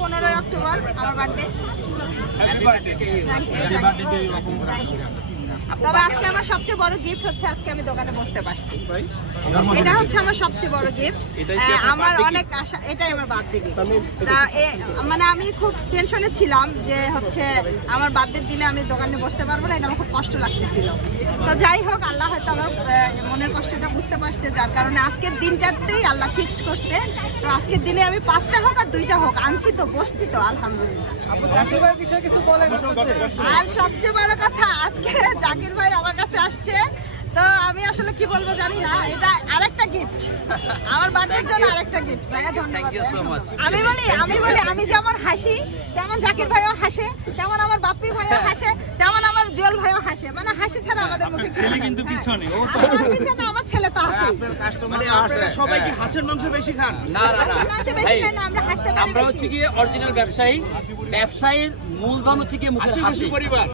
15 October আমার birthday. তবে আজকে আমার সবচেয়ে বড় গিফট হচ্ছে আজকে আমি দোকানে বসতে পারছি। এটা হচ্ছে আমার সবচেয়ে বড় গিফট। আমার অনেক আশা, এটাই আমার বার্থডে গিফট। মানে আমি খুব টেনশনে ছিলাম যে হচ্ছে আমার বার্থডের দিনে আমি দোকানে বসতে পারবো না, এটা আমার খুব কষ্ট লাগতেছিল। তো যাই হোক, আল্লাহ হয়তো আমার মনের কষ্টটা বুঝতে পারছে, যার কারণে আজকের দিনটাতেই আল্লাহ ফিক্স করছে। তো আজকের দিনে আমি 5টা হোক আর 2টা হোক আনছি, তো বসছি তো আলহামদুলিল্লাহ। আর সবচেয়ে বড় কথা, আজকে জাকির ভাই আমার কাছে আসছে, তো আমি আসলে কি বলবো জানি না, এটা আরেকটা গিফট আমার বার্থডের জন্য, আরেকটা গিফট। ভাইয়া ধন্যবাদ। আমি যেমন হাসি তেমন জাকির ভাইও হাসে, তেমন আমার বাপ্পি ভাইও হাসে, তেমন আমার জুয়েল ভাইও হাসে। মানে হাসি ছাড়া আমাদের মুখে ছেলে কিন্তু পিছনে, আমার ছেলে তো আছে। মানে আপনারা সবাই কি হাঁসের মাংস বেশি খান? না, মাংস বেশি খাই না, আমরা হাসতে পারি। আমরা হচ্ছে কি অরিজিনাল ব্যবসায়ীর মূলধন হচ্ছে কি মুখের হাসি। পরিবার।